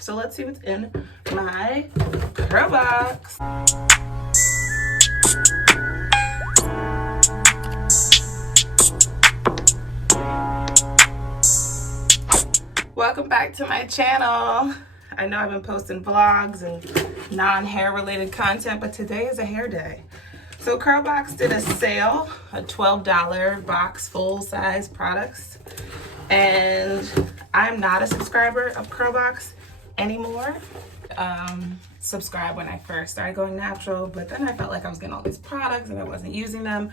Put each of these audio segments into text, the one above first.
stuff. So let's see what's in my curl box. Welcome back to my channel. I know I've been posting vlogs and non-hair related content, but today is a hair day. So CURLBOX did a sale, a $12 box full size products. And I'm not a subscriber of CURLBOX anymore. Subscribed when I first started going natural, but then I felt like I was getting all these products and I wasn't using them.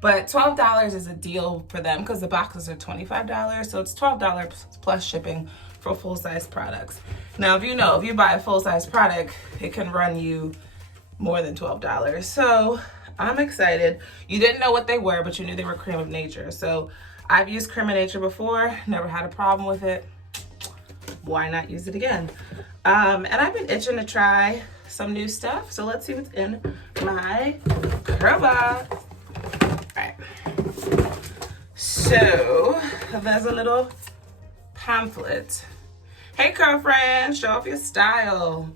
But $12 is a deal for them because the boxes are $25. So it's $12 plus shipping for full-size products. Now, if you buy a full-size product, it can run you more than $12. So I'm excited. You didn't know what they were, but you knew they were Cream of Nature. So I've used Cream of Nature before, never had a problem with it. Why not use it again? And I've been itching to try some new stuff. So let's see what's in my curl box. Alright, so there's a little pamphlet. Hey girlfriend, show off your style.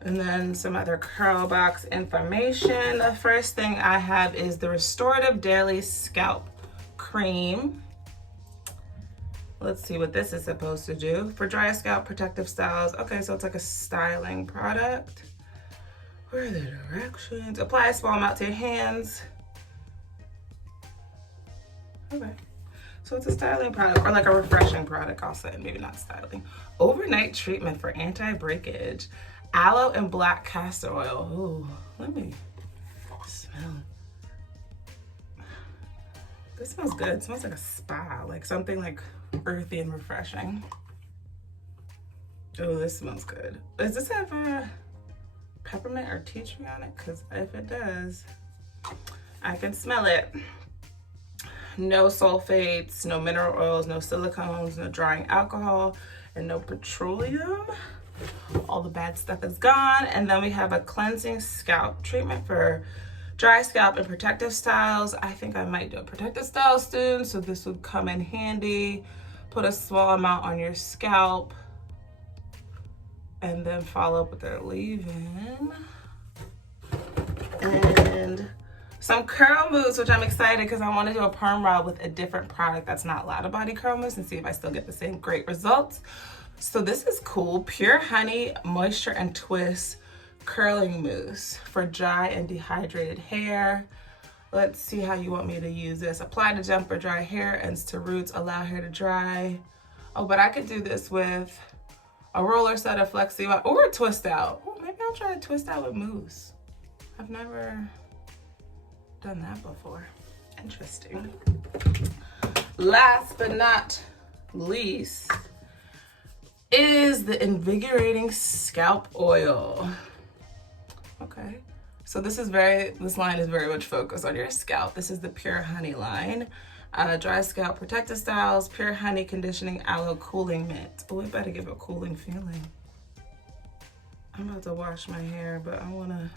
And then some other CURLBOX information. The first thing I have is the Restorative Daily Scalp Cream. Let's see what this is supposed to do. For dry scalp, protective styles. Okay, so it's like a styling product. Where are the directions? Apply a small amount to your hands. Okay, so it's a styling product, or like a refreshing product, I'll say, maybe not styling. Overnight treatment for anti-breakage. Aloe and black castor oil. Ooh, let me smell. This smells good. It smells like a spa, like something like earthy and refreshing. Oh, this smells good. Does this have a peppermint or tea tree on it? Because if it does, I can smell it. No sulfates, no mineral oils, no silicones, no drying alcohol, and no petroleum. All the bad stuff is gone. And then we have a cleansing scalp treatment for dry scalp and protective styles. I think I might do a protective style soon, so this would come in handy. Put a small amount on your scalp and then follow up with their leave-in. And some curl mousse, which I'm excited because I want to do a perm rod with a different product that's not Lada Body curl mousse and see if I still get the same great results. So this is cool. Pure Honey Moisture and Twist Curling Mousse for dry and dehydrated hair. Let's see how you want me to use this. Apply to gel for dry hair, ends to roots, allow hair to dry. Oh, but I could do this with a roller set of flexi or a twist out. Oh, maybe I'll try a twist out with mousse. I've never done that before. Interesting. Last but not least is the Invigorating Scalp Oil. Okay, so this line is very much focused on your scalp. This is the Pure Honey line. Dry scalp protective styles, Pure Honey conditioning aloe cooling mint. Oh, it better give a cooling feeling. I'm about to wash my hair, but I wanna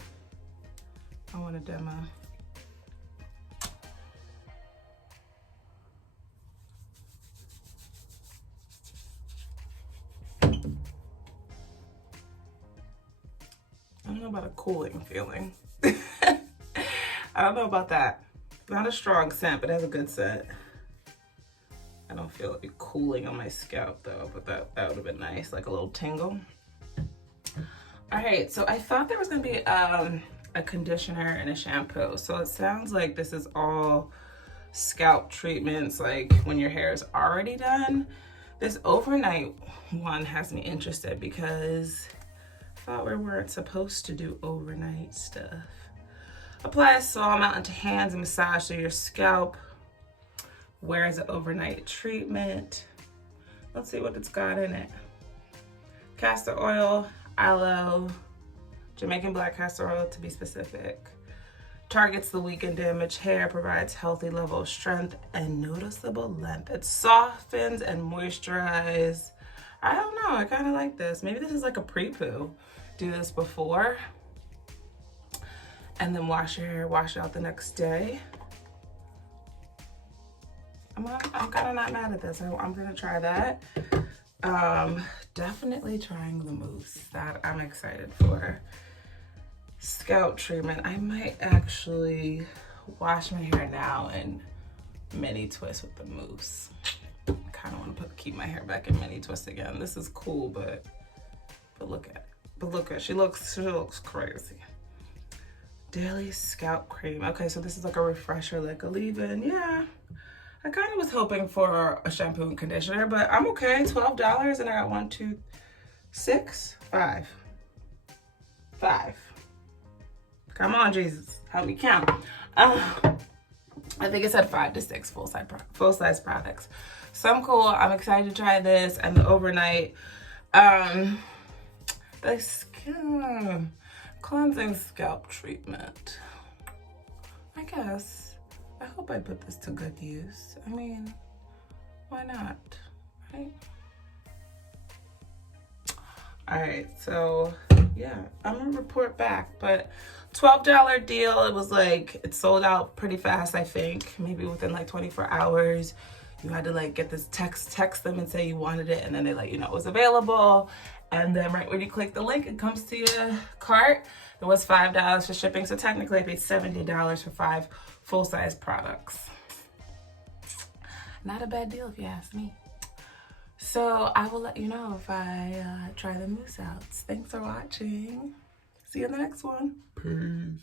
demo. I don't know about a cooling feeling. I don't know about that. Not a strong scent, but it has a good scent. I don't feel it cooling on my scalp though, but that would have been nice, like a little tingle. All right, so I thought there was gonna be a conditioner and a shampoo. So it sounds like this is all scalp treatments, like when your hair is already done. This overnight one has me interested because I thought we weren't supposed to do overnight stuff. Apply a small amount into hands and massage through your scalp. Wear as an overnight treatment. Let's see what it's got in it. Castor oil, aloe, Jamaican black castor oil to be specific. Targets the weak and damaged hair, provides healthy level of strength and noticeable length. It softens and moisturizes. I don't know, I kind of like this. Maybe this is like a pre-poo. Do this before and then wash your hair, wash it out the next day. I'm kind of not mad at this. I'm gonna try that. Definitely trying the mousse. That I'm excited for. Scalp treatment. I might actually wash my hair now and mini twist with the mousse. I kind of want to keep my hair back in mini twist again. This is cool, but look at it. But look at it. She looks crazy. Daily scalp cream. Okay, so this is like a refresher, like a leave-in. Yeah, I kind of was hoping for a shampoo and conditioner, but I'm okay. $12, and I got 1, 2, 6, 5. 5. Come on, Jesus, help me count. I think it said 5 to 6 full-size products. So I'm cool. I'm excited to try this and the overnight. The skin cleansing scalp treatment. I guess. I hope I put this to good use. I mean, why not, right? All right, so yeah, I'm gonna report back, but $12 deal. It was like, it sold out pretty fast, I think, maybe within like 24 hours. You had to like get this text them and say you wanted it, and then they let you know it was available. And then right when you click the link, it comes to your cart. It was $5 for shipping, so technically I paid $70 for 5 full-size products. Not a bad deal if you ask me. So I will let you know if I try the mousse out. Thanks for watching. See you in the next one. Peace.